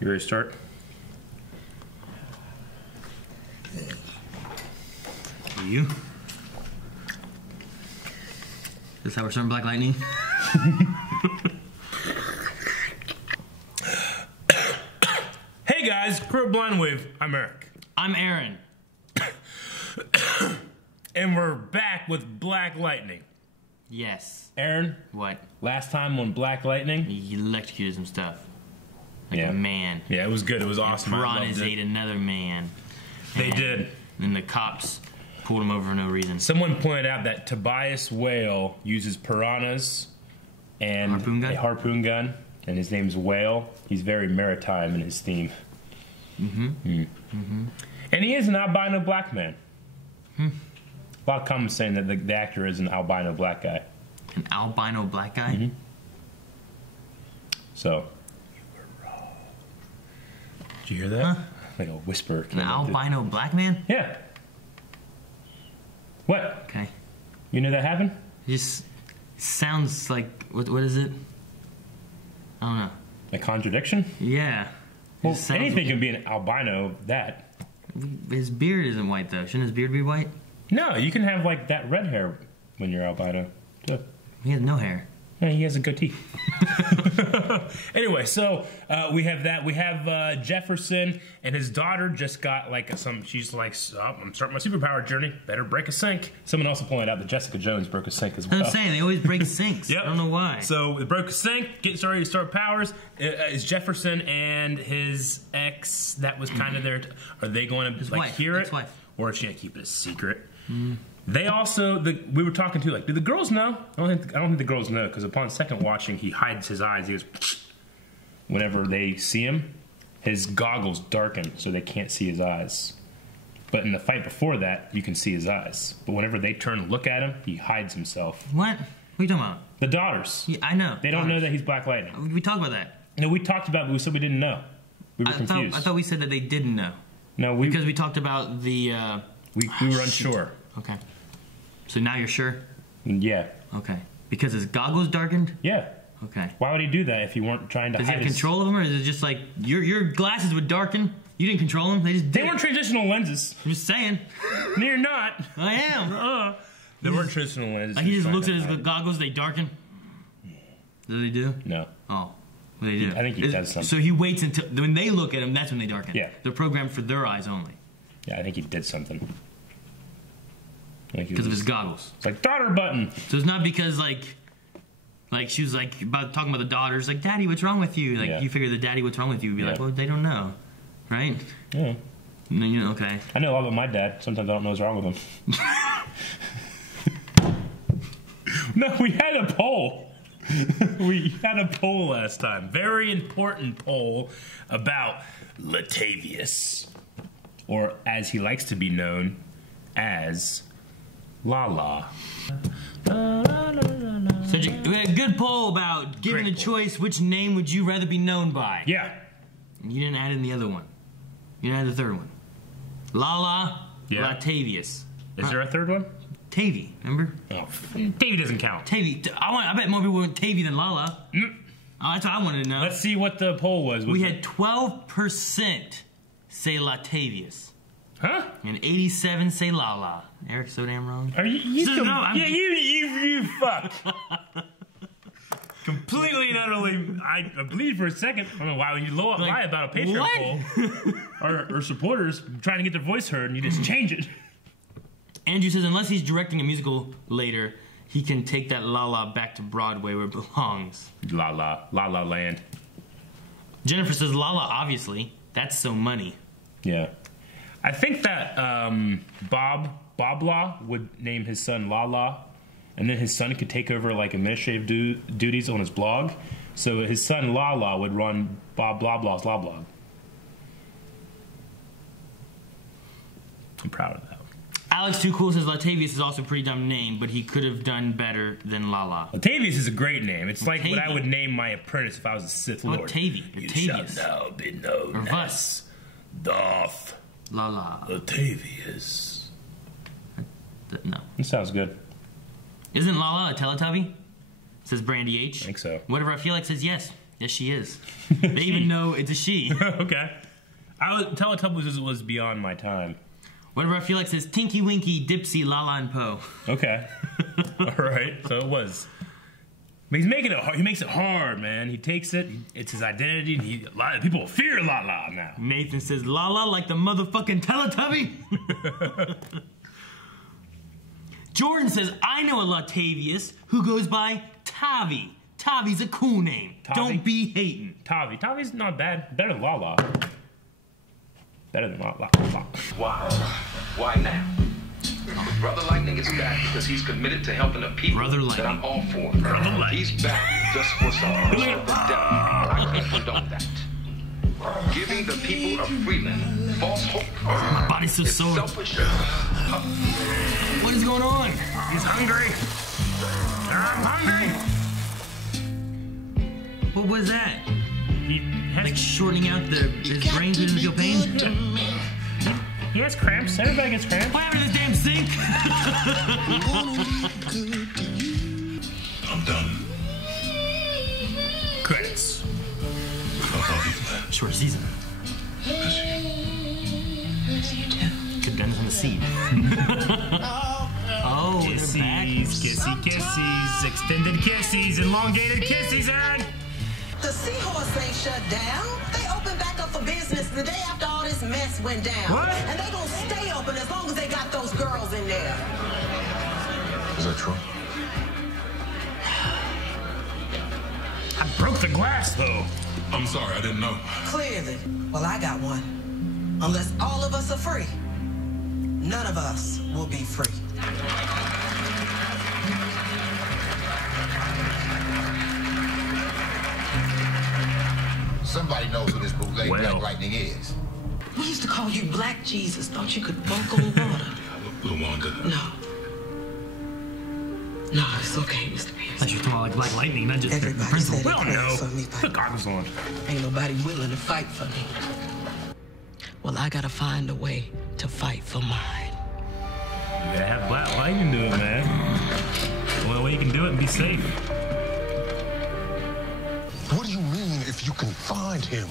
You ready to start? You? Is how we're starting Black Lightning? Hey guys, Crew of Blind Wave. I'm Eric. I'm Aaron. And we're back with Black Lightning. Yes. Aaron, What? last time on Black Lightning. He electrocuted some stuff. Like Yeah. a man. Yeah, it was good. It was awesome. I loved Piranhas it. ate another man. They And did. then the cops pulled him over for no reason. Someone pointed out that Tobias Whale uses piranhas and Harpoon gun? a harpoon gun, and his name's Whale. He's very maritime in his theme. And he is an albino black man. A lot of comments saying that the actor is an albino black guy. An albino black guy? So, you were wrong. Did you hear that? Huh? Like a whisper. An albino black man? Yeah. What? Okay. You know that happened? It just sounds like, what is it? I don't know. A contradiction? Yeah. Well, It sounds anything like- can be an albino that. His beard isn't white though. Shouldn't his beard be white? No, you can have like that red hair when you're albino. Too. He has no hair. Yeah, he has a goatee. Anyway, so we have that. We have Jefferson and his daughter just got like she's like, oh, I'm starting my superpower journey. Better break a sink. Someone also pointed out that Jessica Jones broke a sink as well. I'm saying they always break sinks. Yep. I don't know why. So it broke a sink, getting started to start powers. Is Jefferson and his ex that was kind of there? Are they going to like wife, hear it, ex-wife. or is she gonna keep it a secret? They also we were talking to like, do the girls know? I don't think the girls know because upon second watching, he hides his eyes. He goes whenever they see him, his goggles darken so they can't see his eyes. But in the fight before that, you can see his eyes. But whenever they turn and look at him, he hides himself. What? What are you talking about? The daughters. Yeah, I know. They don't know that he's Black Lightning. We talked about that. No, we talked about it, but we said we didn't know. We were confused. I thought we said that they didn't know. No, Because we talked about the... we were unsure. Okay. So now you're sure? Yeah. Okay. Because his goggles darkened? Yeah. Okay. Why would he do that if he weren't trying to Does he hide have control of them, or is it just like your glasses would darken? You didn't control them. They just did. They weren't transitional lenses. I'm just saying. No, you're not. I am. They weren't transitional lenses. Like he just trying looks to at his hide. goggles, they darken. Do they do? No. Oh, they do. I think he does something. So he waits until when they look at him. That's when they darken. Yeah. They're programmed for their eyes only Yeah, I think he did something. because of his goggles. It's like daughter button. So it's not because like she was like talking about the daughters, like, Daddy, what's wrong with you? Like Yeah. you figure the Daddy, what's wrong with you? Would be like, Yeah. well, they don't know, right? Yeah. And then, okay. I know a lot about my dad. Sometimes I don't know what's wrong with him. No, we had a poll. We had a poll last time. Very important poll about Latavius, or as he likes to be known as Lala. So we had a good poll about given Great a choice, which name would you rather be known by? Yeah. And you didn't add in the other one. You didn't add the third one. Lala, Yeah. Latavius. Is there a third one? Tavy, remember? Oh, Davey doesn't count. Tavy. I bet more people went Tavy than Lala. Oh, that's what I wanted to know. Let's see what the poll was. We had 12% say Latavius. Huh? And 87 say Lala. Eric's so damn wrong. Are you So, no, I'm- yeah, you fuck. Completely and utterly, I believe for a second. I don't know why you lie about a Patreon what? poll. Our supporters trying to get their voice heard, and you just change it. Andrew says unless he's directing a musical later, he can take that Lala back to Broadway where it belongs. La la land. Jennifer says Lala, obviously. That's so money. Yeah, I think that Bob Law would name his son Lala, and then his son could take over like administrative duties on his blog. So his son Lala would run Bob Blah's law blog. I'm proud of that. Alex Too Cool says Latavius is also a pretty dumb name, but he could have done better than Lala. Latavius is a great name. It's like what I Latavius. would name my apprentice if I was a Sith Lord. Tavy. Or You Tavius. shall now be known Or as Vus. Darth Lala. Latavius. No. That sounds good. Isn't Lala a Teletubby? Says Brandy H. I think so. Whatever I feel like says yes. Yes, she is. They even know it's a she. Okay. Teletubbies was beyond my time. Whatever I feel like says Tinky Winky, Dipsy, Lala, and Poe. Okay. All right. So it was. But he's making it hard. He makes it hard, man. He takes it. It's his identity. And a lot of people fear Lala now. Nathan says Lala like the motherfucking Teletubby. Jordan says, I know a Latavius who goes by Tavi. Tavi's a cool name. Tavi? Don't be hating. Tavi. Tavi's not bad. Better than Lala. Better than Lala. Wow. Why now? Brother Lightning is back because he's committed to helping the people that I'm all for. He's back just for some personal endeavor. I can't condone that. Giving the people of Freeland false hope. My body's so sore. Selfish. What is going on? He's hungry. I'm hungry. What was that? He has, Like shortening out his brain so he doesn't feel pain? he has cramps. Everybody gets cramps. What happened to this damn sink? I'm done. Credits. Short season. Could have done this on the seed. Oh, Kissies, they're back. kissies, extended kissies, elongated kissies, and... The Seahorse ain't shut down. They opened back up for business the day after all this mess went down. What? And they gonna stay open as long as they got those girls in there. Is that true? I broke the glass, though. I'm sorry, I didn't know. Clearly. Well, I got one. Unless all of us are free, none of us will be free. Somebody knows who this bootleg Well. Black Lightning is. We used to call you Black Jesus. Thought you could walk on water. Lawanda. No. No, it's okay, Mr. Pierce. I thought you were talking about like Black Lightning, not just the Everybody principal. said We they don't prayed know. for me, Put but goggles on. ain't nobody willing to fight for me. Well, I gotta find a way to fight for mine. You gotta have Black Lightning do it, man. The only way you can do it and be safe. What do you mean if you can find him?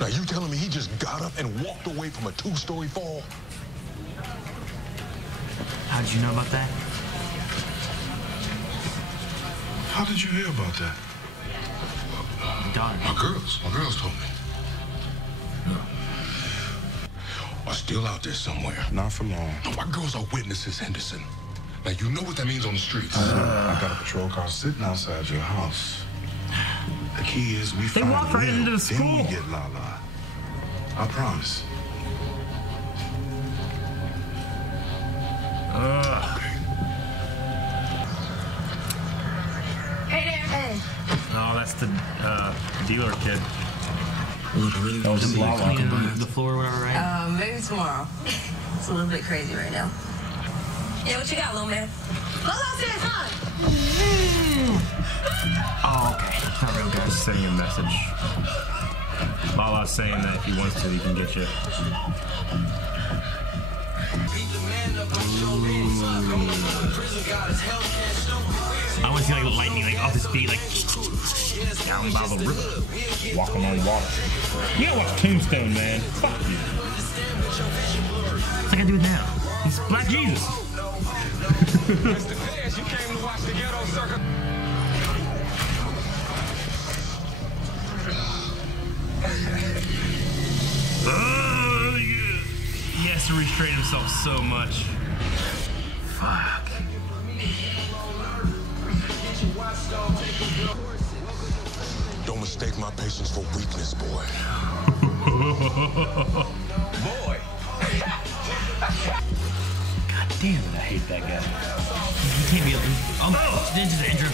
Now you telling me he just got up and walked away from a 2-story fall? How did you know about that? How did you hear about that? My daughter. My girls told me. Are still out there somewhere. Not for long. My girls are witnesses, Henderson. Now you know what that means on the streets. I got a patrol car sitting outside your house. The key is we find walked right Will, into the then we school. get Lala. I promise. Oh, that's the dealer kid. That was Lala. Cleaning the floor or whatever, right? Maybe tomorrow. It's a little bit crazy right now. Yeah, what you got, little man? Lala says hi. Oh, okay. Not real good. Just sending a message. Lala's saying that if he wants to, he can get you. I want to see like lightning like off his feet, like Down by the river. Walking on water. You gotta watch Tombstone, man. Fuck you. what's I gotta do it now? He's Black Jesus. He has to restrain himself so much. Fuck. Don't mistake my patience for weakness, boy. Boy. God damn it, I hate that guy. He can't be. Oh, this is Andrew.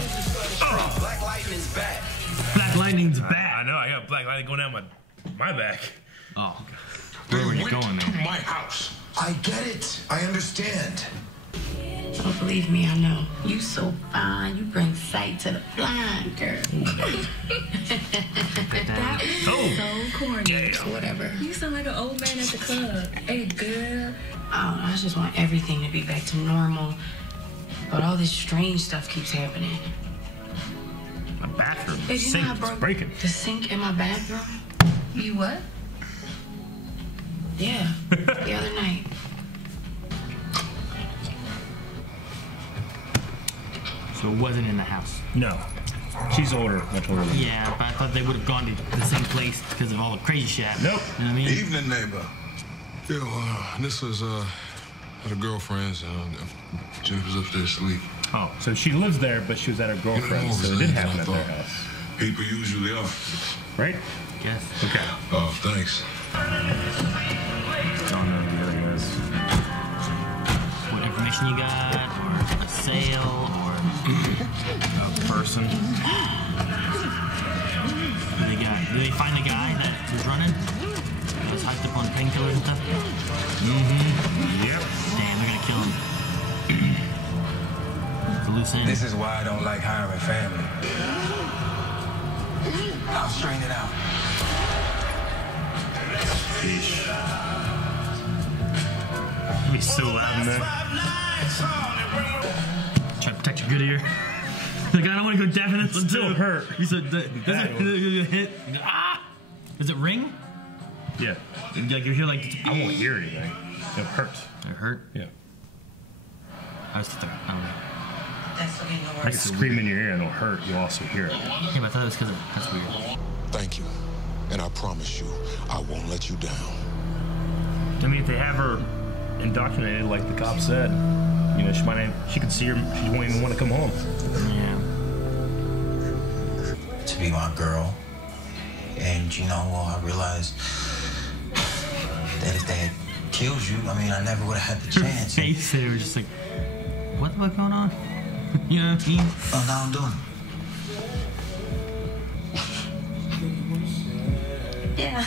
Black Lightning's back. Black Lightning's back. I know, I got Black Lightning going down my back. Oh, where were you going, To man? my house. I get it. I understand. Oh, believe me, I know. You so fine. You bring sight to the blind, girl. That was Oh. so corny. Damn. Whatever. You sound like an old man at the club. Hey, girl. I just want everything to be back to normal. But all this strange stuff keeps happening. My bathroom. Did you know I It's broke breaking. the sink in my bathroom? You what? Yeah, the other night. So it wasn't in the house. No. She's older, much older than me. Yeah, but I thought they would have gone to the same place because of all the crazy shit. Nope. You know what I mean? Evening, neighbor. Yeah, well, this is, at a girlfriend's. Jennifer's up there asleep. Oh, so she lives there, but she was at her girlfriend's, so it did happen at their house. People usually are. Right? Yes. Okay. Oh, thanks. Don't know who it is. What information you got, or a sale, or A person. Did they find the guy that was running? He was hyped up on painkillers and stuff? Yep. Damn, they're gonna kill him. It's a loose end. This is why I don't like hiring family. I'll straighten it out. Sheesh. It'd be so loud in there. Try to protect your good ear. Like, I don't want to go deaf in it. Still hurt. You said, does it hit? Ah! Does it ring? Yeah. Like, you hear, like, I won't hear anything. It hurts. It hurt? Yeah. I was there. I don't know. That's looking no I can worse. scream in your ear and it'll hurt. You'll also hear it. Yeah, but I thought it was because of that's weird. Thank you. And I promise you, I won't let you down. I mean, if they have her indoctrinated, like the cop said, you know, she could see her, she won't even want to come home. Yeah. To be my girl. And, you know, well, I realized that if they had killed you, I mean, I never would have had the chance. Face, they were just like, what the fuck going on? You know what I mean? Oh, now I'm doing it. Yeah.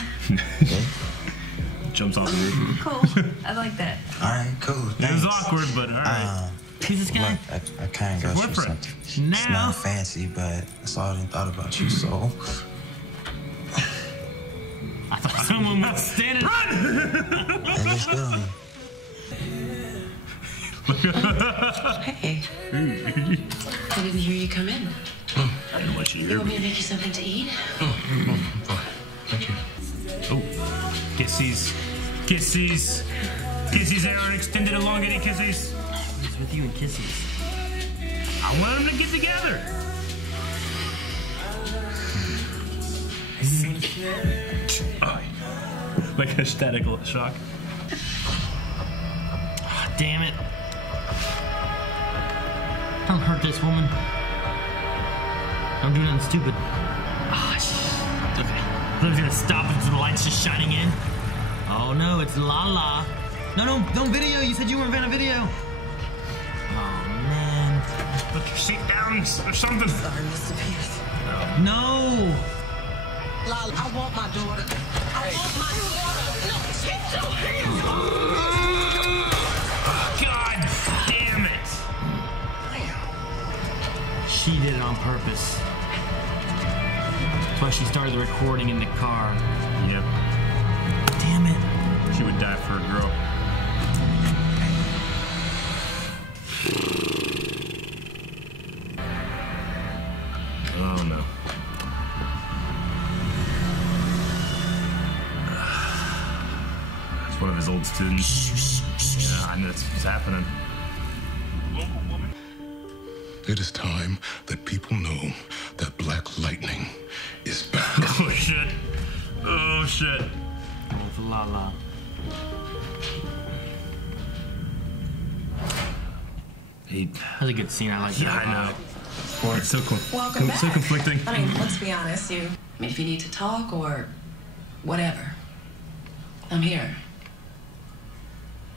Jumps off the roof. Cool. I like that. All right, cool. It Thanks. was awkward, but alright. Who's this guy? Look, I kind of got you boyfriend. something. It's Now? not fancy, but that's all I didn't thought about you, so. I thought someone was standing. Run! That looks good on you. Hey. I didn't hear you come in. I didn't want you to You hear want me me. to make you something to eat? Thank you. Oh. Kissies. Kissies. Kissies are extended elongated kissies. What's with you and kisses? I want them to get together. Oh, like a static shock. Oh, damn it. Don't hurt this woman. Don't do nothing stupid. Ah, okay. I was gonna stop until the light's just shining in. Oh no, it's Lala. No, don't video. You said you weren't gonna video. Oh man. Put your seat down or something. Sorry, Mr. Pierce. No. Lala, I want my daughter. I want my daughter. No, keep your hands off. God damn it. She did it on purpose. That's why she started the recording in the car. Yep. Damn it. She would die for a girl. Oh no. It's one of his old students. Yeah, I know it's happening. It is time that people know that Black Lightning is back. Oh shit. Oh shit. Oh, it's Lala. That's a good scene. I like that. Yeah, I know. It's so, Welcome back. so conflicting. I mean, let's be honest. I mean, if you need to talk or whatever, I'm here.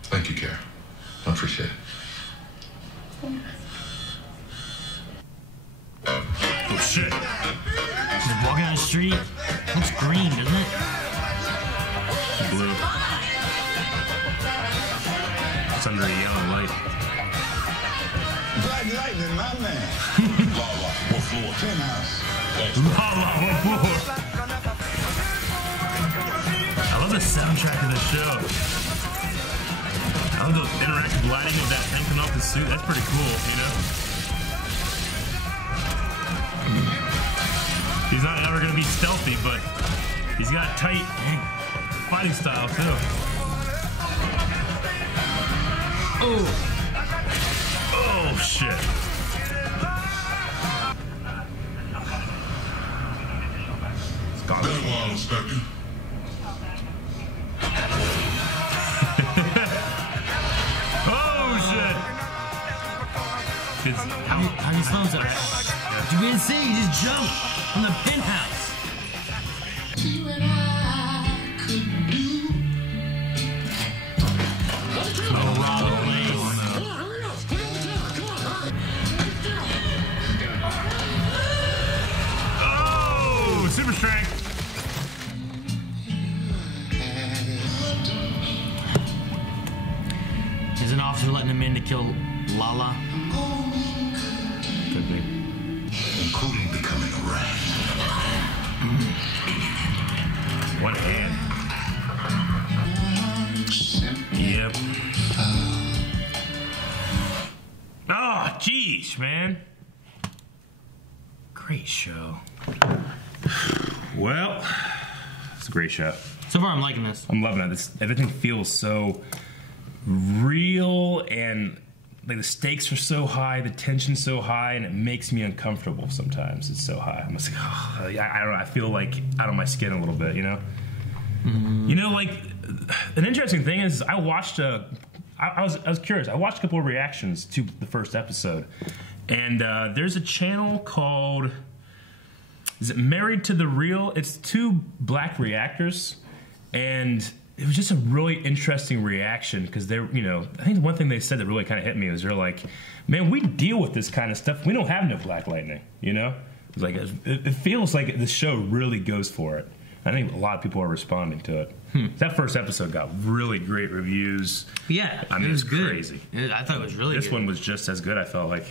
Thank you, Kara. I appreciate it. Oh shit. Just walking down the street. Looks green, doesn't it? Blue. It's under a yellow light. Black Lightning, my man. Lala, what floor? Penthouse. Lala, what floor? I love the soundtrack of the show. I love the interactive lighting of that tank coming off the suit. That's pretty cool, you know? He's not ever gonna be stealthy, but he's got tight fighting style too. Oh shit. It's gone. Been a while, Inspector. Oh shit. How he slows up? You didn't see, he just jumped from the penthouse. See what I could do. Oh, super strength. Is an officer letting him in to kill Lala? Could be. Including becoming a rat. One hand. Yep. Oh, jeez, man. Great show. Well, it's a great show. So far, I'm liking this. I'm loving it. Everything feels so real, and like the stakes are so high, the tension's so high, and it makes me uncomfortable sometimes. It's so high. I'm just like, oh, I don't know. I feel like out of my skin a little bit, you know? Mm-hmm. You know, like, an interesting thing is I watched I was curious. I watched a couple of reactions to the first episode, and there's a channel called, is it Married to the Real? It's two black reactors, and it was just a really interesting reaction because they're, you know, I think the one thing they said that really kind of hit me was they're like, man, we deal with this kind of stuff. We don't have no black lightning, you know? It's like, it feels like the show really goes for it. I think a lot of people are responding to it. That first episode got really great reviews. Yeah, I mean, it was good. Crazy. I thought it was really this good. One was just as good, I felt like.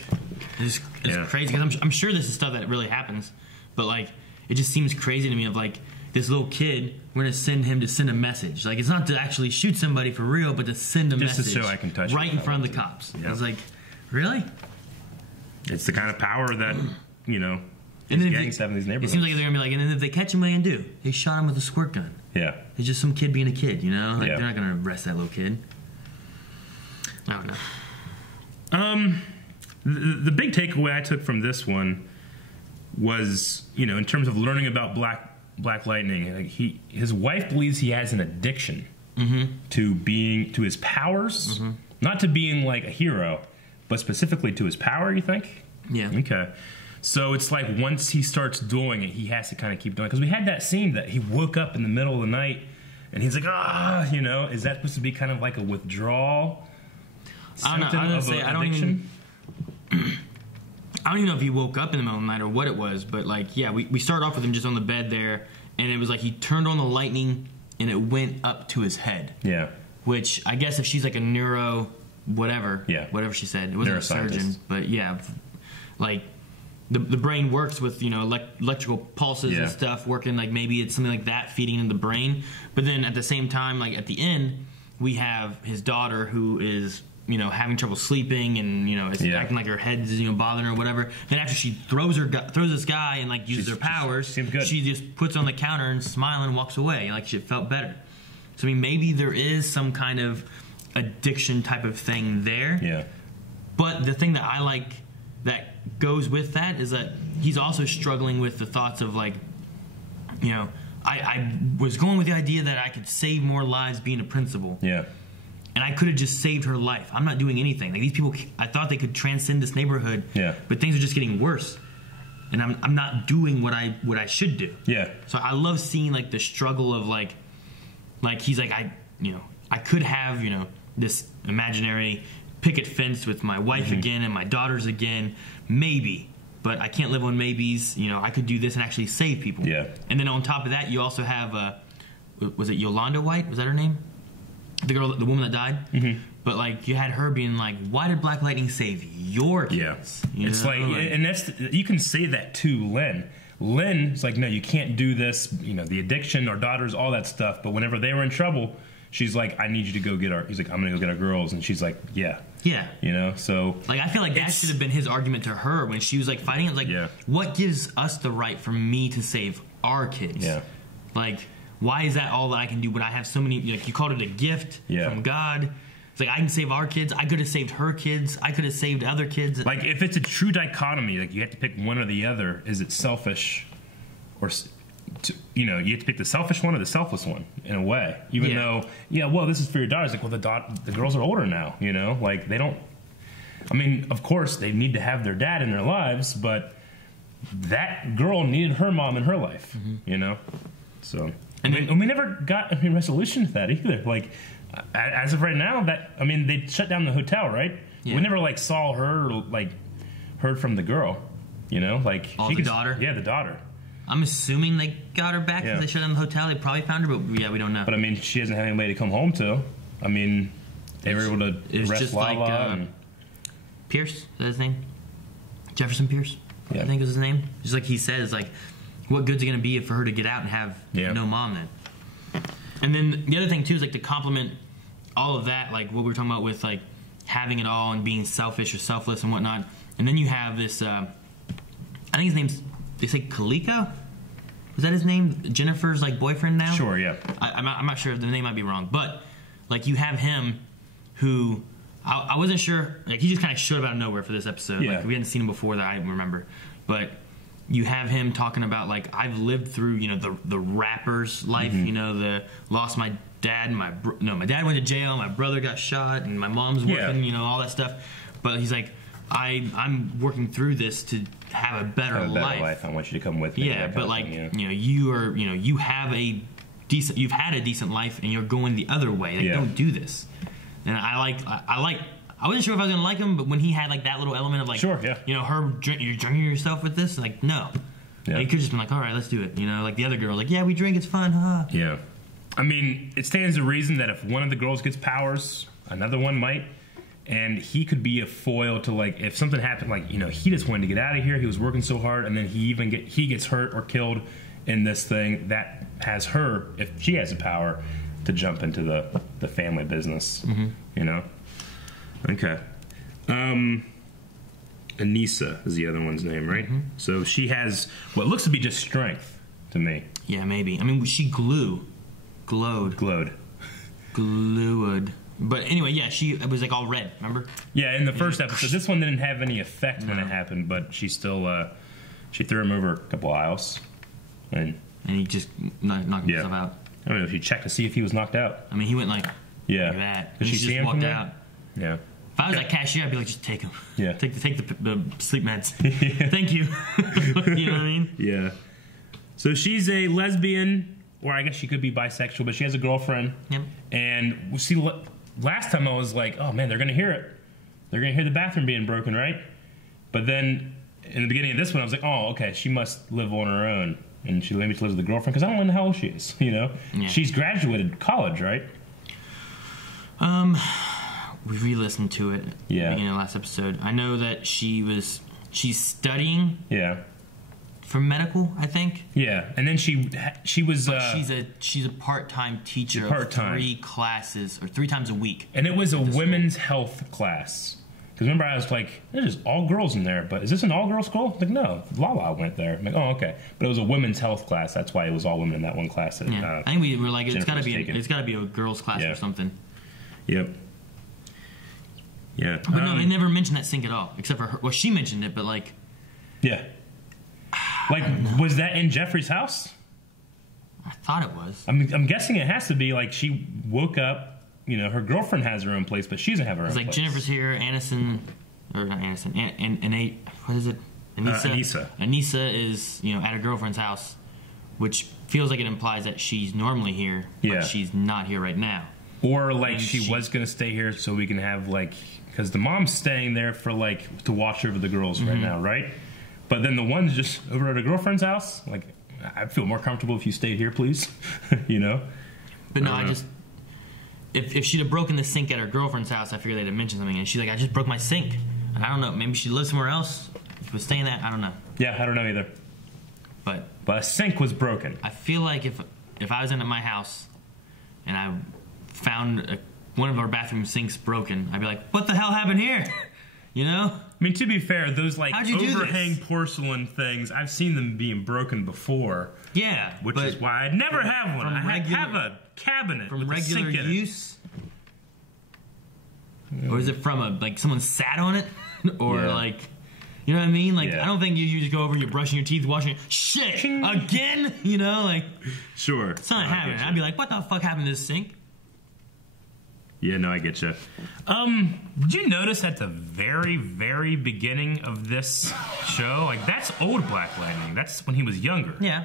It's crazy because I'm sure this is stuff that really happens, but like, it just seems crazy to me of like, this little kid, we're going to send him to send a message. Like, it's not to actually shoot somebody for real, but to send a message. Just to show I can touch right in front of the cops. Yeah. I was like, really? It's the kind of power that, you know, and these gangs have in these neighborhoods. It seems like they're going to be like, and then if they catch him, what are they going to do? They shot him with a squirt gun. Yeah. It's just some kid being a kid, you know? Like, they're not going to arrest that little kid. I don't know. The big takeaway I took from this one was, you know, in terms of learning about Black Lightning, his wife believes he has an addiction to his powers, not to being like a hero, but specifically to his power. You think? Yeah. Okay. So it's like once he starts doing it, he has to kind of keep doing it. Because we had that scene that he woke up in the middle of the night and he's like, you know, is that supposed to be kind of like a withdrawal symptom of an addiction? I don't even know if he woke up in the middle of the night or what it was, but like, yeah, we start off with him just on the bed there, and it was like he turned on the lightning and it went up to his head. Yeah. Which I guess if she's like a neuro whatever, whatever she said, it wasn't a surgeon, but yeah, like the brain works with, you know, electrical pulses and stuff working, like maybe it's something like that feeding into the brain. But then at the same time, like at the end, we have his daughter who is, you know, having trouble sleeping and, you know, it's acting like her head's, you know, bothering her or whatever. Then after she throws this guy and like uses her powers, she just puts on the counter and smiling and walks away. Like she felt better. So I mean, maybe there is some kind of addiction type of thing there. Yeah. But the thing that I like that goes with that is that he's also struggling with the thoughts of like, you know, I was going with the idea that I could save more lives being a principal. Yeah. And I could have just saved her life. I'm not doing anything. Like these people, I thought they could transcend this neighborhood. Yeah. But things are just getting worse. And I'm not doing what I should do. Yeah. So I love seeing like the struggle of like he's like, I could have, you know, this imaginary picket fence with my wife again and my daughters again, maybe, but I can't live on maybes. You know, I could do this and actually save people. Yeah. And then on top of that, you also have, was it Yolanda White? Was that her name? The woman that died? But like you had her being like, why did Black Lightning save your kids? Yeah. It's like, and that's, you can say that to Lynn. Lynn's like, no, you can't do this, you know, the addiction, our daughters, all that stuff. But whenever they were in trouble, she's like, I need you to go get our. He's like, I'm gonna go get our girls, and she's like, yeah. Yeah. You know, so like I feel like that should have been his argument to her when she was like fighting it. Like, what gives us the right for me to save our kids? Yeah. Like, why is that all that I can do when I have so many? Like, you called it a gift from God. It's like I can save our kids. I could have saved her kids. I could have saved other kids. Like, if it's a true dichotomy, like you have to pick one or the other. Is it selfish, or you have to pick the selfish one or the selfless one in a way? Even though, well, this is for your daughters. Like, well, the girls are older now. Like they don't. I mean, of course, they need to have their dad in their lives, but that girl needed her mom in her life. So. And we never got a resolution to that either. Like, as of right now, they shut down the hotel, right? Yeah. We never saw her or heard from the girl. Like the daughter. Yeah, the daughter. I'm assuming they got her back because they shut down the hotel. They probably found her, but we don't know. But she doesn't have anybody to come home to. They were able to arrest Lala. Pierce, is that his name? Jefferson Pierce, I think is his name. Just like he says, what good's it going to be for her to get out and have no mom then? And then the other thing too is to compliment all of that, like what we were talking about with having it all and being selfish or selfless and whatnot. And then you have this, I think his name's, they say Kaliko? Was that his name? Jennifer's boyfriend now? Sure, yeah. I'm not sure, the name might be wrong, but you have him who I wasn't sure, he just kind of showed up out of nowhere for this episode. Yeah. We hadn't seen him before that I remember, but you have him talking about I've lived through the rapper's life, the lost my dad, my dad went to jail, my brother got shot, and my mom's working, all that stuff. But he's like, I'm working through this to have a better life. I want you to come with me. Yeah, but you have you've had a decent life, and you're going the other way. Don't do this. And I wasn't sure if I was gonna like him, but when he had that little element of sure, yeah. You're drinking yourself with this, no. Yeah. He could have just been all right, let's do it. The other girl, yeah, we drink, it's fun, huh? Yeah. It stands to reason that if one of the girls gets powers, another one might, and he could be a foil to if something happened, he just wanted to get out of here. He was working so hard, and then he gets hurt or killed in this thing that has her, if she has the power, to jump into the family business. Okay. Anissa is the other one's name, right? Mm-hmm. So she has what looks to be just strength to me. Yeah, maybe. She glowed. But anyway, yeah, it was all red, remember? Yeah, in the first episode. This one didn't have any effect when it happened, but she still, she threw him over a couple aisles. And he just knocked himself out. I don't know if you checked to see if he was knocked out. He went like that. Did she see him walked out. Yeah. If I was cashier, I'd be just take him. Yeah. Take the sleep meds. Thank you. You know what I mean? Yeah. So she's a lesbian, or I guess she could be bisexual, but she has a girlfriend. Yep. And last time I was like, oh man, they're going to hear it. They're going to hear the bathroom being broken, right? But then in the beginning of this one, I was like, oh, okay, she must live on her own. And maybe she lives with a girlfriend, because I don't know how old she is, Yeah. She's graduated college, right? We re-listened to it. Yeah. In the last episode. I know that she's studying. Yeah. For medical, I think. Yeah, and then she was. She's a part-time teacher of 3 classes or 3 times a week. And it was a women's health class. Because remember, I was like, there's all girls in there, but is this an all-girls school? Like, no, Lala went there. I'm like, oh, okay. But it was a women's health class. That's why it was all women in that one class. That, I think we were like, it's got to be a girls' class or something. Yep. Yeah. But no, they never mentioned that sink at all, except for her. Well, she mentioned it, but yeah. Was that in Jeffrey's house? I thought it was. I'm guessing it has to be she woke up. Her girlfriend has her own place, but she doesn't have her own place. It's Jennifer's here, not Aniston, what is it? Anissa. Anissa is, at her girlfriend's house, which feels like it implies that she's normally here, but she's not here right now. Or she was going to stay here so we can have because the mom's staying there for to watch over the girls right now, right? But then the one's just over at her girlfriend's house. I'd feel more comfortable if you stayed here, please. But no, if she'd have broken the sink at her girlfriend's house, I figured they'd have mentioned something. And she's like, I just broke my sink. And I don't know. Maybe she lives somewhere else. If she was staying there, I don't know. Yeah, I don't know either. But a sink was broken. I feel like if I was in my house and I found one of our bathroom sinks broken, I'd be like, what the hell happened here? You know? I mean, to be fair, those like How'd you do overhang this? porcelain things, I've seen them being broken before. Yeah, which is why I'd never have one. I have a cabinet from with regular a sink in use. Or is it from a like someone sat on it, or like, you know what I mean? Like I don't think you just go over, you're brushing your teeth, washing shit again. You know, like sure, it's not happening. I'd be like, what the fuck happened to this sink? Yeah, no, I get you. Did you notice at the very, very beginning of this show, like that's old Black Lightning. That's when he was younger. Yeah.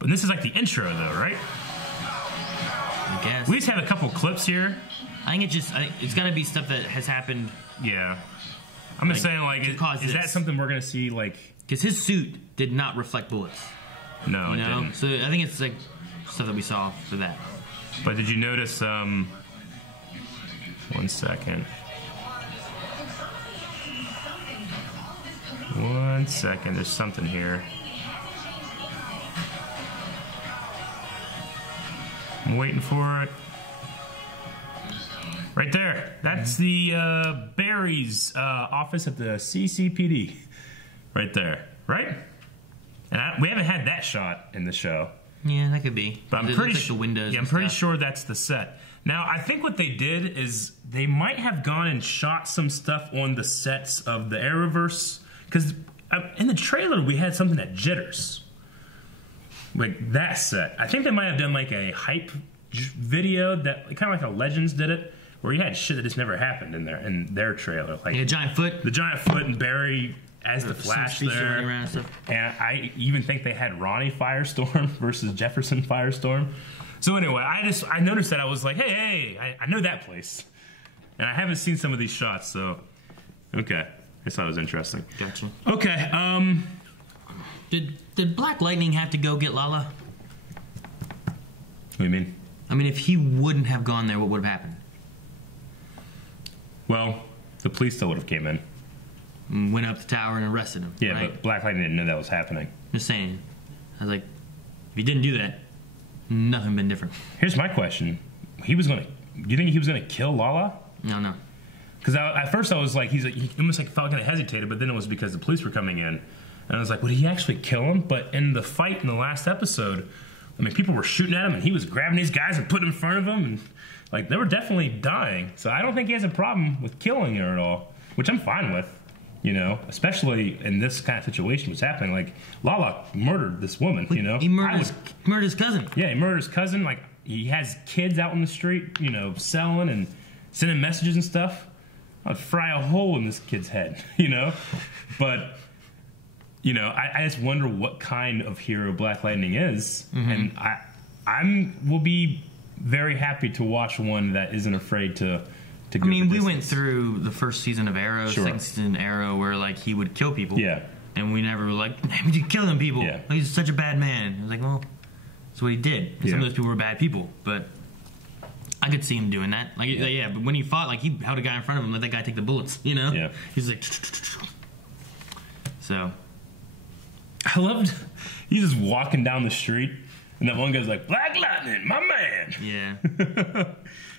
But this is like the intro, though, right? I guess. We just have a couple clips here. I think it's got to be stuff that has happened. Yeah. I'm just saying, like, is that something we're gonna see, like? Because his suit did not reflect bullets. No, it didn't. So I think it's like stuff that we saw for that. But did you notice? 1 second. 1 second. There's something here. I'm waiting for it. Right there. That's the Barry's office at the CCPD. Right there. Right? And we haven't had that shot in the show. Yeah, that could be. But I'm pretty sure the windows. Yeah, I'm pretty sure that's the set. Now, I think what they did is they might have gone and shot some stuff on the sets of the Arrowverse, because in the trailer we had something that jitters, like that set. I think they might have done like a hype video that kind of like how Legends did it, where you had shit that just never happened in their trailer, like a giant foot, the giant foot, and Barry as the Flash there. And I even think they had Ronnie Firestorm versus Jefferson Firestorm. So anyway, I noticed that. I was like, hey, I know that place. And I haven't seen some of these shots, so okay. I thought it was interesting. Gotcha. Okay, Did Black Lightning have to go get Lala? What do you mean? I mean, if he wouldn't have gone there, what would have happened? Well, the police still would have came in. Went up the tower and arrested him. Yeah, right? but Black Lightning didn't know that was happening. Just saying. I was like, if he didn't do that, nothing been different. Here's my question: do you think he was gonna kill Lala? No. Because at first I was like, he almost like felt kind of hesitated, but then it was because the police were coming in, and I was like, would he actually kill him? But in the fight in the last episode, I mean, people were shooting at him, and he was grabbing these guys and putting them in front of him, and like they were definitely dying. So I don't think he has a problem with killing her at all, which I'm fine with. You know, especially in this kind of situation what's happening. Like, Lala murdered this woman, you know? He murdered his cousin. Yeah, he murdered his cousin. Like, he has kids out in the street, you know, selling and sending messages and stuff. I'd fry a hole in this kid's head, you know? But, you know, I just wonder what kind of hero Black Lightning is. Mm-hmm. And I will be very happy to watch one that isn't afraid to go. I mean, we went through the first season of Arrow, sure. second season of Arrow, where like he would kill people. Yeah. And we never were like, he's killing people. Yeah. He's such a bad man. It was like, well, that's what he did. Some of those people were bad people, but I could see him doing that. Like, yeah, but when he fought, like, he held a guy in front of him, let that guy take the bullets, you know? Yeah. He's like, so. I loved, he's just walking down the street, and that one guy's like, Black Lightning, my man. Yeah.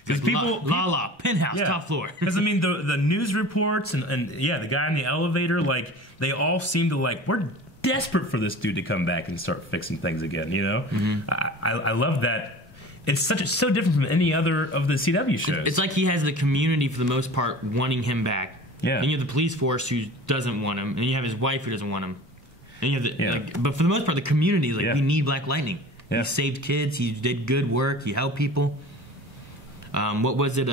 Because people, Lala, penthouse, top floor. Because I mean, the news reports and yeah, the guy in the elevator, like they all seem to like, we're desperate for this dude to come back and start fixing things again. You know, I love that. It's so different from any other of the CW shows. It's like he has the community for the most part wanting him back. Yeah. And you have the police force who doesn't want him, and you have his wife who doesn't want him. And you have the but for the most part, the community is like, we need Black Lightning. Yeah. He saved kids. He did good work. He helped people. What was it?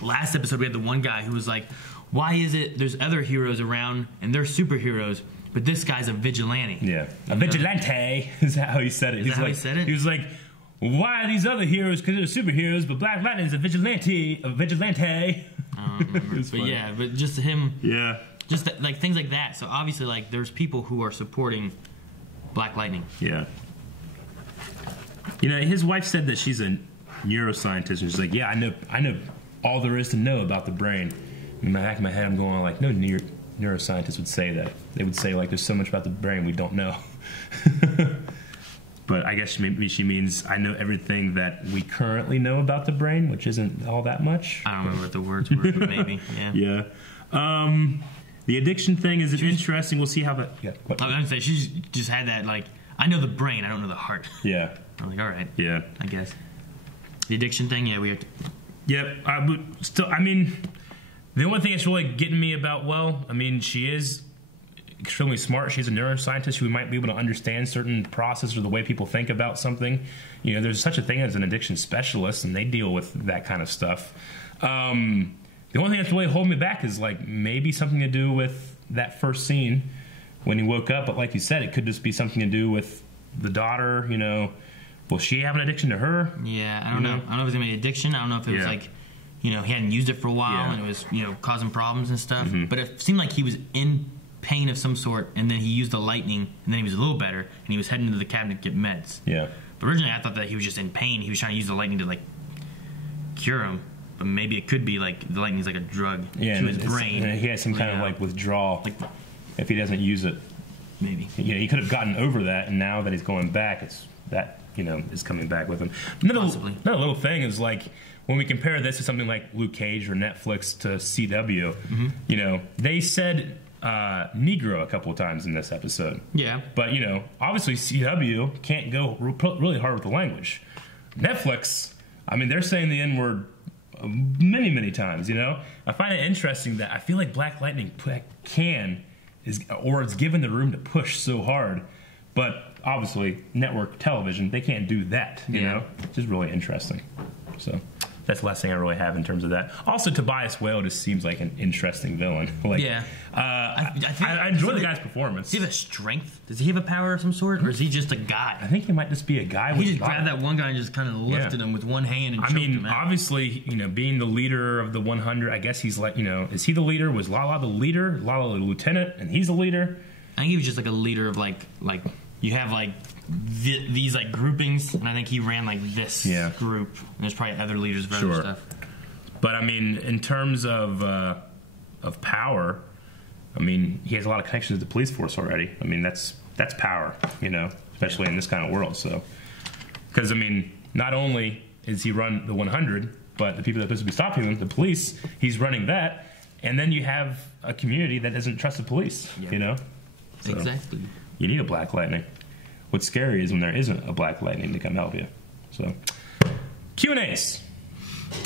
Last episode, we had the one guy who was like, why is it there's other heroes around and they're superheroes, but this guy's a vigilante? Yeah. A vigilante is how he said it. Is that how he said it? He was like, why are these other heroes because they're superheroes, but Black Lightning's a vigilante? I don't remember. But yeah, but just him. Yeah. Just like things like that. So obviously, like, there's people who are supporting Black Lightning. Yeah. You know, his wife said that she's a neuroscientist, and she's like, yeah, I know all there is to know about the brain. In the back of my head, I'm going like, no neuroscientist would say that. They would say like, there's so much about the brain we don't know. But I guess maybe she means I know everything that we currently know about the brain, which isn't all that much. I don't remember what the words were, but maybe. Yeah. Yeah. The addiction thing is interesting. We'll see how that. Yeah. I was gonna say she's just had that like I know the brain, I don't know the heart. Yeah. I'm like, all right. Yeah. I guess the addiction thing. Yeah, we have to. Yep. But still, I mean, the only thing that's really getting me about I mean, she is extremely smart. She's a neuroscientist who might be able to understand certain processes or the way people think about something. You know, there's such a thing as an addiction specialist, and they deal with that kind of stuff. The only thing that's really holding me back is like maybe something to do with that first scene when he woke up. But like you said, it could just be something to do with the daughter. You know, will she have an addiction to her? Yeah, I don't know. I don't know if it's gonna be an addiction. I don't know if it was like, you know, he hadn't used it for a while and it was, you know, causing problems and stuff. But it seemed like he was in pain of some sort, and then he used the lightning, and then he was a little better, and he was heading to the cabinet to get meds. Yeah. But originally, I thought that he was just in pain. He was trying to use the lightning to like cure him. But maybe it could be like the lightning's like a drug to his brain. He has some kind of like withdrawal if he doesn't use it. Maybe. You know, he could have gotten over that, and now that he's going back, it's that, you know, is coming back with him. Another little thing is like when we compare this to something like Luke Cage or Netflix to CW, you know, they said Negro a couple of times in this episode. Yeah. But, you know, obviously CW can't go really hard with the language. Netflix, I mean, they're saying the N-word many, many times, you know? I find it interesting that I feel like Black Lightning it's given the room to push so hard, but obviously network television, they can't do that, you know? It's just really interesting. So that's the last thing I really have in terms of that. Also, Tobias Whale just seems like an interesting villain. Like, I enjoy the guy's performance. Does he have a strength? Does he have a power of some sort, or is he just a guy? I think he might just be a guy. He just grabbed that one guy and just kind of lifted him with one hand and choked him out. Obviously, you know, being the leader of the 100, I guess he's like, you know, is he the leader? Was Lala the leader? Lala the lieutenant, and he's the leader? I think he was just like a leader of like you have like these like groupings, and I think he ran like this group. And there's probably other leaders of other stuff. But I mean, in terms of power, I mean, he has a lot of connections to the police force already. I mean, that's power, you know, especially in this kind of world. So, because I mean, not only is he run the 100, but the people that are supposed to be stopping him, the police, he's running that, and then you have a community that doesn't trust the police. You know, so exactly. You need a Black Lightning. What's scary is when there isn't a Black Lightning to come help you. So, Q&As.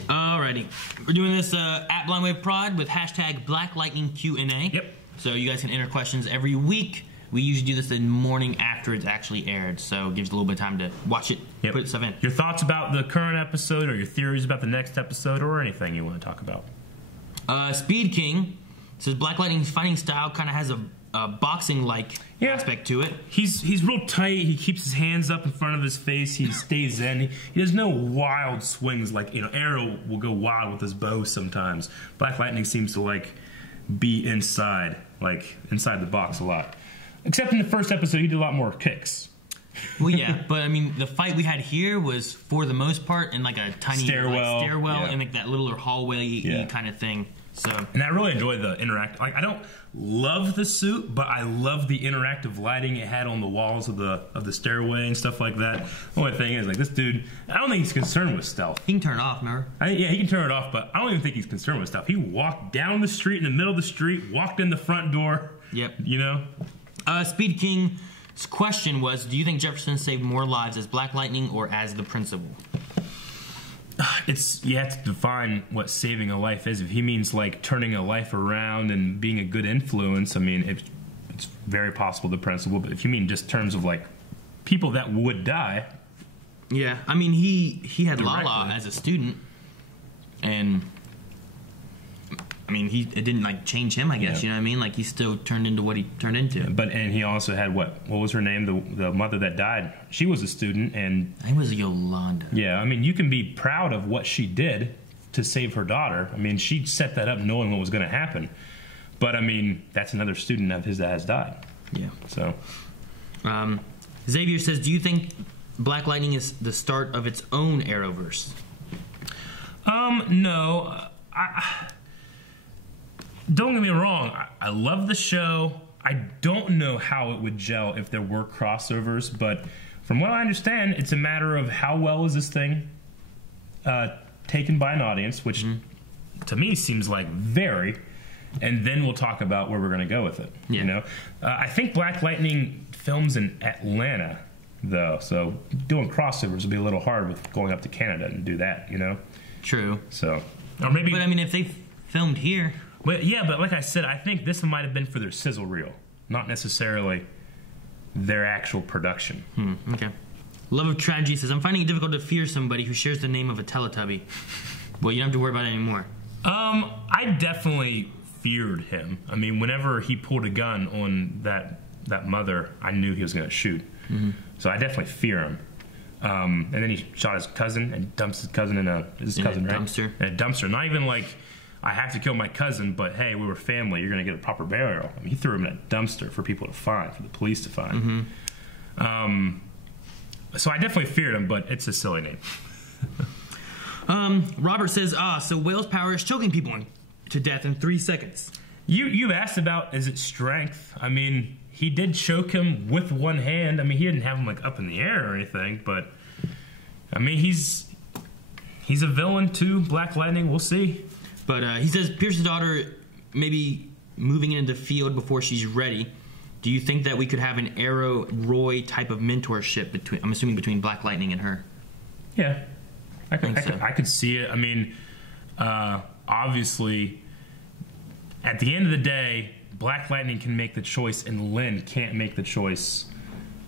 Alrighty. We're doing this at Blind Wave Prod with hashtag Black Lightning Q&A. Yep. So you guys can enter questions every week. We usually do this the morning after it's actually aired, so it gives you a little bit of time to watch it, put stuff in. Your thoughts about the current episode, or your theories about the next episode, or anything you want to talk about? Speed King says Black Lightning's fighting style kind of has a boxing-like aspect to it. He's real tight. He keeps his hands up in front of his face. He stays in. He does no wild swings like, you know, Arrow will go wild with his bow sometimes. Black Lightning seems to like be inside the box a lot. Except in the first episode, he did a lot more kicks. Well, yeah, but I mean, the fight we had here was for the most part in like a tiny stairwell and like that little hallway kind of thing. So, and I really enjoy the interact. Like, I don't love the suit, but I love the interactive lighting it had on the walls of the stairway and stuff like that. The only thing is, like, this dude, I don't think he's concerned with stealth. He can turn it off, remember? Yeah, he can turn it off, but I don't even think he's concerned with stealth. He walked down the street in the middle of the street, walked in the front door. Yep. You know? Speed King's question was, do you think Jefferson saved more lives as Black Lightning or as the principal? You have to define what saving a life is. If he means like turning a life around and being a good influence, I mean, it's very possible the principal. But if you mean just terms of like people that would die, yeah, I mean he had Lala as a student, and I mean it didn't like change him. I guess you know what I mean. Like he still turned into what he turned into. And he also had what was her name? The mother that died. She was a student, and I think it was Yolanda. Yeah, I mean you can be proud of what she did to save her daughter. I mean she set that up knowing what was going to happen. But I mean that's another student of his that has died. Yeah. So, Xavier says, do you think Black Lightning is the start of its own Arrowverse? No. Don't get me wrong, I love the show. I don't know how it would gel if there were crossovers, but from what I understand, it's a matter of how well is this thing taken by an audience, which to me seems like very, and then we'll talk about where we're going to go with it. Yeah. You know, I think Black Lightning films in Atlanta, though, so doing crossovers will be a little hard with going up to Canada and do that. You know. True. So, or maybe. But I mean, if they filmed here. Well, yeah, but like I said, I think this might have been for their sizzle reel, not necessarily their actual production. Okay. Love of Tragedy says, I'm finding it difficult to fear somebody who shares the name of a Teletubby. Well, you don't have to worry about it anymore. I definitely feared him. I mean, whenever he pulled a gun on that mother, I knew he was going to shoot. So I definitely fear him. And then he shot his cousin and dumps his cousin in a dumpster. In a dumpster. Not even like, I have to kill my cousin, but hey, we were family. You're going to get a proper burial. I mean, he threw him in a dumpster for people to find, for the police to find. So I definitely feared him, but it's a silly name. Robert says, so Whale's power is choking people to death in 3 seconds. You asked about, is it strength? I mean, he did choke him with one hand. I mean, he didn't have him like up in the air or anything, but I mean, he's a villain too. Black Lightning, we'll see. But he says Pierce's daughter maybe moving into the field before she's ready. Do you think that we could have an Arrow Roy type of mentorship between? I'm assuming between Black Lightning and her. Yeah, I could see it. I mean, obviously, at the end of the day, Black Lightning can make the choice, and Lynn can't make the choice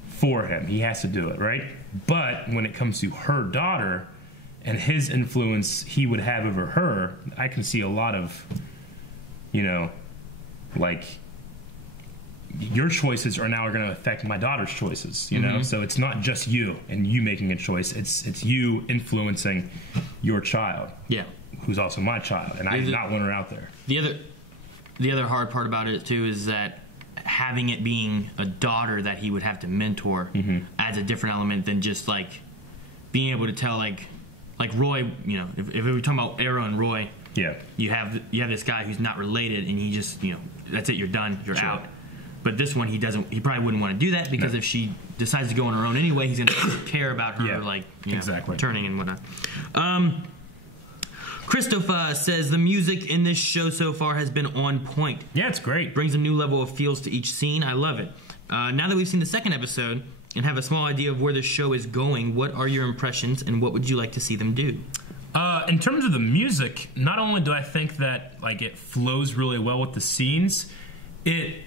for him. He has to do it, right? But when it comes to her daughter and his influence he would have over her, I can see a lot of, you know, like, your choices are now going to affect my daughter's choices, you know? So it's not just you and you making a choice. It's you influencing your child. Yeah. Who's also my child. And I did not want her out there. The other hard part about it, too, is that having it being a daughter that he would have to mentor adds a different element than just, like, being able to tell, like Roy, you know, if we were talking about Arrow and Roy, you have this guy who's not related, and he just, you know, that's it, you're done, you're out. But this one, he probably wouldn't want to do that, because if she decides to go on her own anyway, he's going to care about her, like, you know, turning and whatnot. Christopher says the music in this show so far has been on point. Yeah, it's great. Brings a new level of feels to each scene. I love it. Now that we've seen the second episode and have a small idea of where the show is going, what are your impressions and what would you like to see them do? In terms of the music, not only do I think that, like, it flows really well with the scenes, it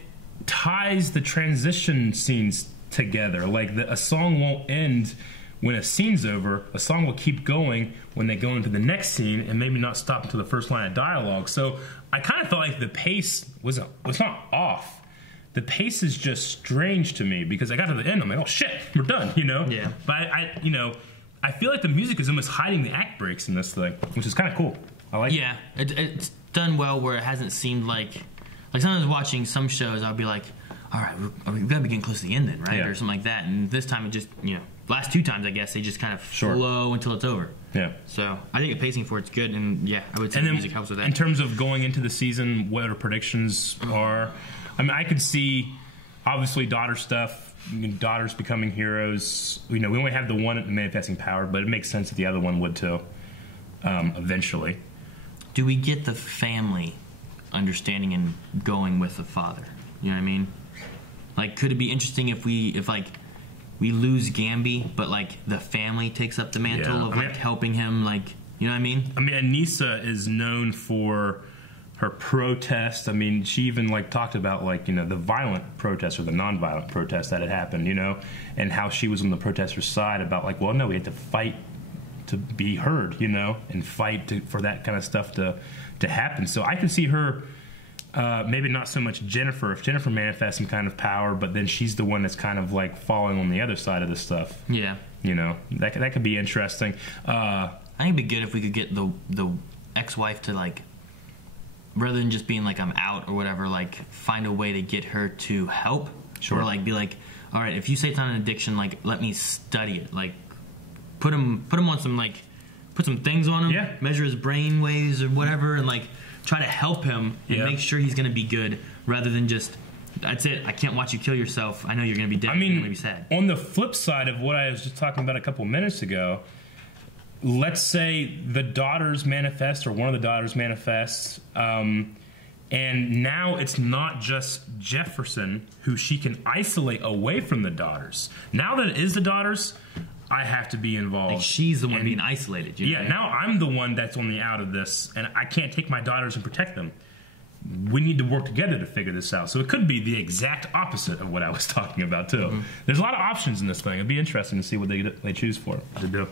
ties the transition scenes together. Like, a song won't end when a scene's over. A song will keep going when they go into the next scene and maybe not stop until the first line of dialogue. So I kind of felt like the pace was not off. The pace is just strange to me, because I got to the end, I'm like, oh shit, we're done, you know? Yeah. But I feel like the music is almost hiding the act breaks in this thing, which is kind of cool. I like it. Yeah, it's done well where it hasn't seemed like sometimes watching some shows, I'll be like, all right, we've got to be getting close to the end then, right? Yeah. Or something like that. And this time it just, you know, last two times, I guess, they just kind of flow until it's over. Yeah. So I think the pacing for it's good, and yeah, I would say the music helps with that. In terms of going into the season, what our predictions are, I mean, I could see, obviously, daughter stuff, daughters becoming heroes. You know, we only have the one manifesting power, but it makes sense that the other one would too, eventually. Do we get the family understanding and going with the father? You know what I mean? Like, could it be interesting if we lose Gamby, but like the family takes up the mantle of like helping him, like, you know what I mean? I mean, Anissa is known for her protest. I mean, she even like talked about, like, you know, the violent protest or the non-violent protest that had happened, you know, and how she was on the protesters' side about, like, well, no, we had to fight to be heard, you know, and fight for that kind of stuff to happen. So I can see her. Maybe not so much Jennifer. If Jennifer manifests some kind of power, but then she's the one that's kind of like falling on the other side of this stuff. Yeah, you know, that could be interesting. I think it'd be good if we could get the ex-wife to, like, rather than just being like I'm out or whatever, like find a way to get her to help. Sure. Or like be like, all right, if you say it's not an addiction, like let me study it. Like put him on some, like, put some things on him. Yeah. Measure his brain waves or whatever, and like try to help him and make sure he's going to be good, rather than just That's it. I can't watch you kill yourself. I know you're going to be dead. I mean, you're going to be sad. On the flip side of what I was just talking about a couple minutes ago, let's say the daughters manifest, or one of the daughters manifests, and now it's not just Jefferson who she can isolate away from the daughters. Now that it is the daughters, I have to be involved. Like she's the one being isolated. Yeah, now I'm the one that's on the out of this, and I can't take my daughters and protect them. We need to work together to figure this out. So it could be the exact opposite of what I was talking about, too. Mm-hmm. There's a lot of options in this thing. It'd be interesting to see what they choose for to do.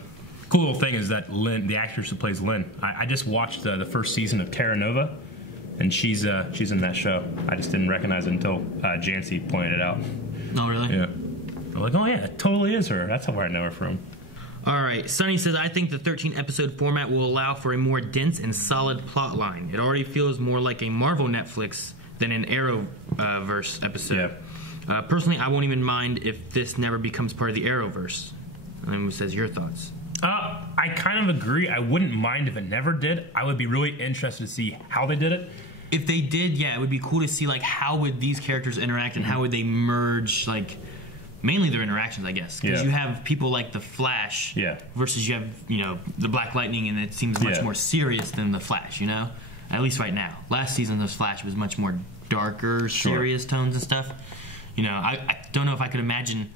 Cool little thing is that Lynn, the actress who plays Lynn, I just watched the first season of Terra Nova, and she's in that show. I just didn't recognize it until Jancy pointed it out. Oh, really? Yeah. I'm like, oh, yeah, it totally is her. That's where I know her from. All right, Sonny says, I think the 13-episode format will allow for a more dense and solid plot line. It already feels more like a Marvel Netflix than an Arrowverse episode. Yeah. Personally, I won't even mind if this never becomes part of the Arrowverse. And who says your thoughts? I kind of agree. I wouldn't mind if it never did. I would be really interested to see how they did it. If they did, yeah, it would be cool to see, like, how would these characters interact and how would they merge, like... Mainly their interactions, I guess, because you have people like the Flash, versus you have the Black Lightning, and it seems much more serious than the Flash. At least right now. Last season, the Flash was much more darker, serious tones and stuff. I don't know if I could imagine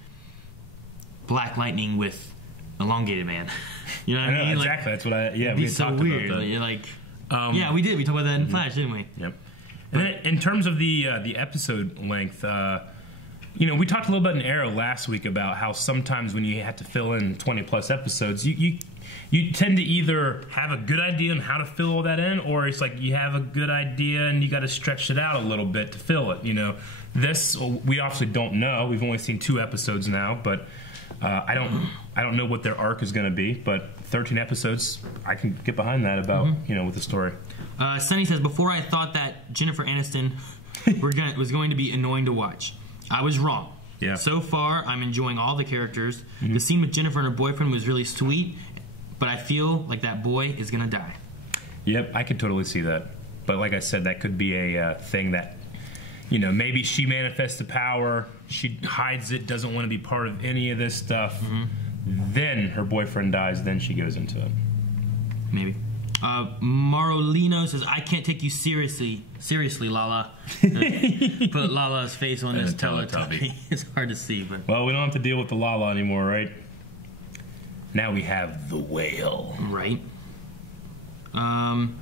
Black Lightning with Elongated Man. You know what I mean? Exactly. That's what it'd be so weird. Yeah, we did. We talked about that in Flash, didn't we? Yep. And then in terms of the episode length. We talked a little bit in Arrow last week about how sometimes when you have to fill in 20-plus episodes, you tend to either have a good idea on how to fill all that in, or it's like you have a good idea and you got to stretch it out a little bit to fill it. This we obviously don't know. We've only seen 2 episodes now, but I don't know what their arc is going to be. But 13 episodes, I can get behind that about with the story. Sonny says, before I thought that Jennifer Aniston was going to be annoying to watch. I was wrong. Yeah. So far, I'm enjoying all the characters. The scene with Jennifer and her boyfriend was really sweet, but I feel like that boy is going to die. Yep, I could totally see that. But like I said, that could be a thing that, maybe she manifests the power, she hides it, doesn't want to be part of any of this stuff. Then her boyfriend dies, then she goes into it. Maybe. Marolino says, I can't take you seriously, Lala. Put Lala's face on this Teletubby. It's hard to see, but... Well, we don't have to deal with the Lala anymore, right? Now we have the whale. Right. And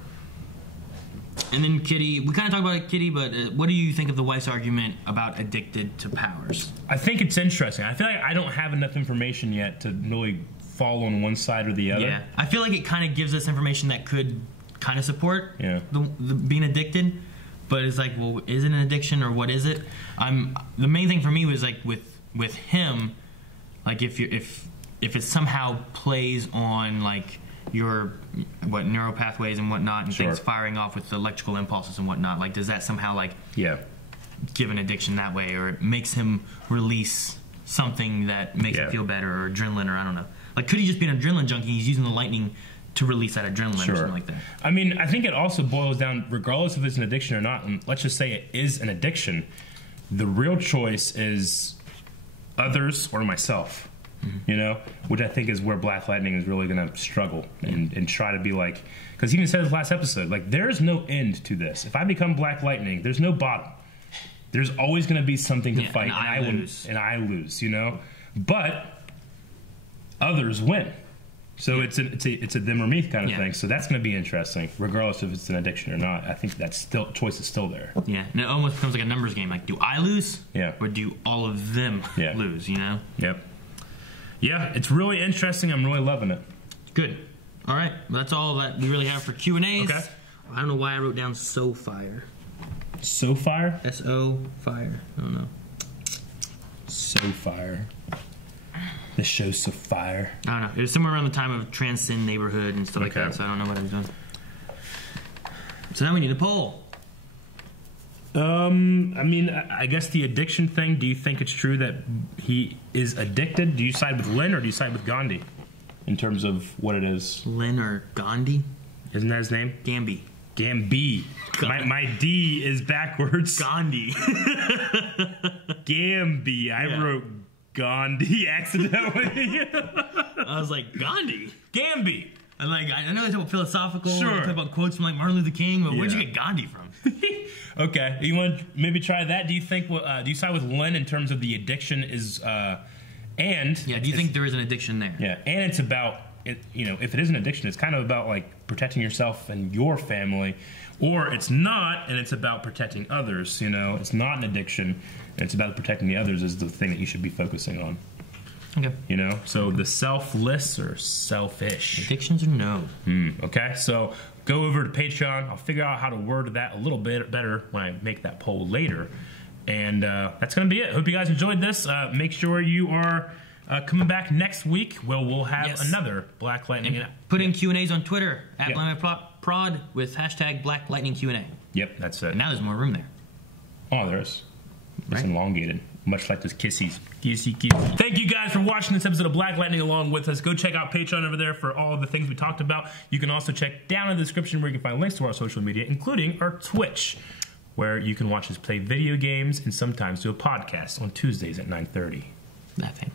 then Kitty, we kind of talked about it, Kitty, but what do you think of the wife's argument about addicted to powers? I think it's interesting. I feel like I don't have enough information yet to really fall on one side or the other. Yeah, I feel like it kind of gives us information that could kind of support the being addicted, but it's like, well, is it an addiction or what is it? The main thing for me was like with him, like if it somehow plays on like your neural pathways and whatnot and things firing off with the electrical impulses and whatnot, like does that somehow like give an addiction that way, or it makes him release something that makes him feel better, or adrenaline, or I don't know. Like, could he just be an adrenaline junkie? He's using the lightning to release that adrenaline or something like that. I mean, I think it also boils down, regardless if it's an addiction or not, and let's just say it is an addiction, the real choice is others or myself, which I think is where Black Lightning is really going to struggle and try to be like, because he even said this last episode, like, there's no end to this. If I become Black Lightning, there's no bottom. There's always going to be something to fight, and I lose, But others win. So it's a them or me kind of thing. So that's going to be interesting, regardless if it's an addiction or not. I think that choice is still there. Yeah, and it almost becomes like a numbers game. Like, do I lose? Yeah. Or do all of them lose? Yep. Yeah, it's really interesting. I'm really loving it. Good. All right, well, that's all that we really have for Q&As. Okay. I don't know why I wrote down So Fire. So Fire? S-O Fire. I don't know. So Fire. The show's so fire. I don't know. It was somewhere around the time of Transcend Neighborhood and stuff like that, so I don't know what I was doing. So now we need a poll. I mean, I guess the addiction thing, do you think it's true that he is addicted? Do you side with Lynn or do you side with Gandhi in terms of what it is? Lynn or Gandhi? Isn't that his name? Gamby. Gambi. My D is backwards. Gandhi. Gambi. I wrote Gandhi accidentally. I was like, Gandhi? Gambi. And like, I know they talk about philosophical, sure. They talk about quotes from like Martin Luther King, but where'd you get Gandhi from? Okay, you want to maybe try that? Do you think? Do you side with Lynn in terms of the addiction is? And do you think there is an addiction there? Yeah, and it's about it. You know, if it is an addiction, it's kind of about like protecting yourself and your family, or it's not, and it's about protecting others. You know, it's not an addiction, and it's about protecting the others is the thing that you should be focusing on. Okay. You know, so the selfless or selfish? Addictions or no? Okay, so go over to Patreon. I'll figure out how to word that a little bit better when I make that poll later. And that's going to be it. Hope you guys enjoyed this. Make sure you are coming back next week where we'll have another Black Lightning. And put in Q&As on Twitter, @BlackLightningProd with #Black Lightning Q&A. Yep, that's it. And now there's more room there. Oh, there is. It's elongated. Much like those kissies. Kissy. Thank you guys for watching this episode of Black Lightning along with us. Go check out Patreon over there for all the things we talked about. You can also check down in the description where you can find links to our social media, including our Twitch, where you can watch us play video games and sometimes do a podcast on Tuesdays at 9:30. That thing.